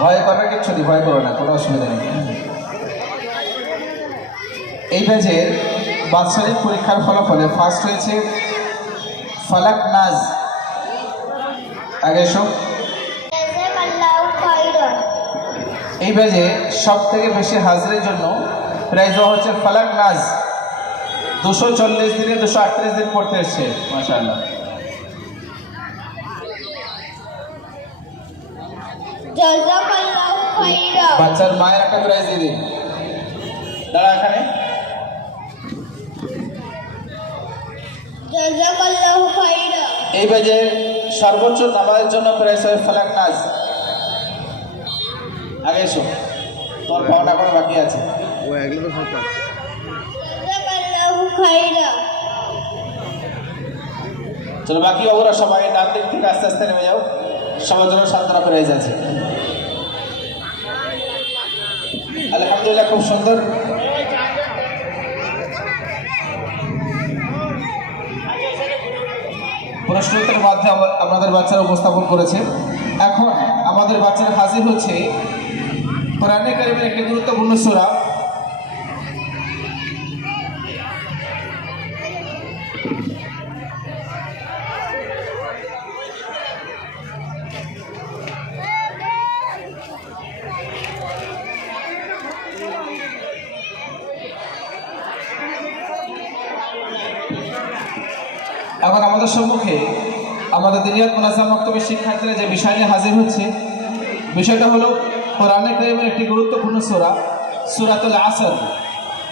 ভয় করবে কিচ্ছু নেই, ভয় করো না, কোনো অসুবিধা নেই। এই ব্যাচের বাৎসরিক পরীক্ষার ফলাফলে ফার্স্ট হয়েছে ফালাক নাজ। আগে এই ব্যাচে সব থেকে বেশি হাজিরের জন্য প্রাইজ দেওয়া হচ্ছে ফালাক নাজ। দুশো চল্লিশ দিনে দুশো আটত্রিশ দিন পড়তে এসছে মাসাল্লাহ বাচ্চার মায়ের একটা প্রাইজ দিয়ে দিন দাঁড়া এখানে। জাযাকাল্লাহু খাইরান এই ব্যাচে সর্বোচ্চ নামাজের জন্য প্রাইজ হবে ফালাক নাজ আগে এসো। তোর পাওনা করে বাকি আছে। ও এগুলো তো সব পাচ্ছে চলো বাকি ওগুলো সবাই ডান দিক থেকে আস্তে আস্তে নেমে যাও। সবার জন্য সাতটা প্রাইজ আছে আলহামদুলিল্লাহ, খুব সুন্দর। প্রশ্নোত্তর মাধ্যমে আমা- আমাদের বাচ্চারা উপস্থাপন করেছে। এখন আমাদের বাচ্চারা হাজির হচ্ছে কোরআনে কারিমের একটি গুরুত্বপূর্ণ সূরা। এখন আমাদের সম্মুখে আমাদের দিনিয়াত মোনাজাম মক্তবের শিক্ষার্থীরা যে বিষয় নিয়ে হাজির হচ্ছে, বিষয়টা হলো কোরআনে কারিমের একটি গুরুত্বপূর্ণ সূরা, সূরাতুল আসর,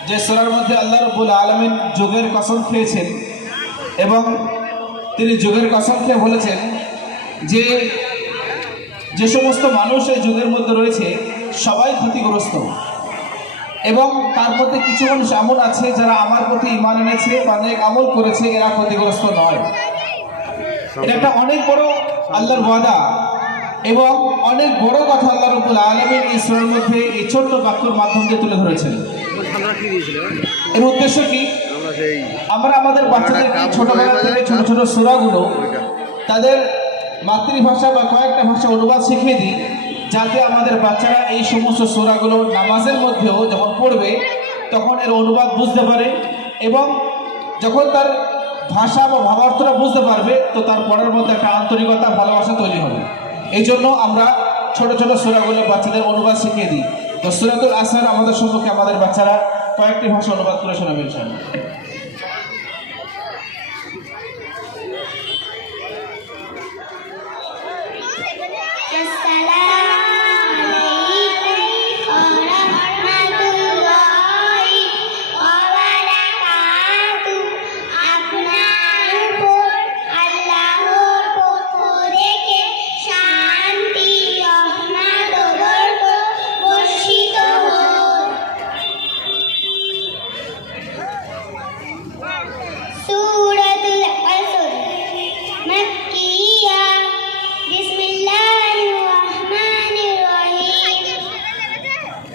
যে সোরার মধ্যে আল্লাহ রব্বুল আলমিন যুগের কসম খেয়েছেন এবং তিনি যুগের কসম খেয়ে বলেছেন যে যে সমস্ত মানুষ এই যুগের মধ্যে রয়েছে, সবাই ক্ষতিগ্রস্ত। এবং তার মধ্যে কিছু মানুষ এমন আছে যারা আমার প্রতি ইমান এনেছে অনেক আমল করেছে এরা ক্ষতিগ্রস্ত নয়। এটা একটা অনেক বড় আল্লাহর ওয়াদা এবং অনেক বড় কথা আল্লাহ রবুল আলমের এই সুরের মধ্যে এই ছোট্ট বাক্যর মাধ্যম দিয়ে তুলে ধরেছেন। এর উদ্দেশ্য কি? আমরা আমাদের বাচ্চাদের ছোটবেলা থেকে ছোট ছোট সুরাগুলো তাদের মাতৃভাষা বা কয়েকটা ভাষা অনুবাদ শিখিয়ে দিই। যাতে আমাদের বাচ্চারা এই সমস্ত সুরাগুলো নামাজের মধ্যেও যখন পড়বে, তখন এর অনুবাদ বুঝতে পারে এবং যখন তার ভাষা বা ভাবার্থটা বুঝতে পারবে, তো তার পড়ার মধ্যে একটা আন্তরিকতা, ভালোবাসা তৈরি হবে। এই জন্য আমরা ছোট ছোট সুরাগুলো বাচ্চাদের অনুবাদ শিখিয়ে দিই। তো সুরাতুল আসার আমাদের সম্পর্কে আমাদের বাচ্চারা কয়েকটি ভাষা অনুবাদ করে শোনাবে, ইনশাআল্লাহ।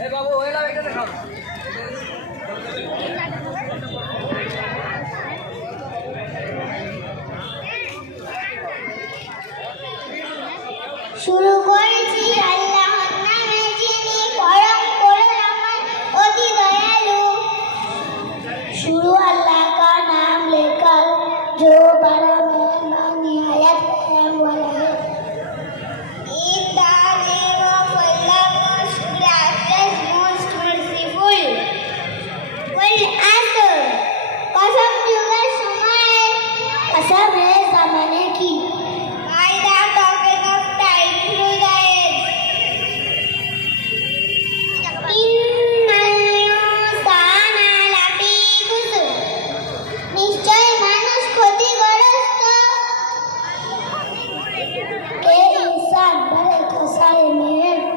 ¡Eh, babo! qué insan, vale cosa de miedo.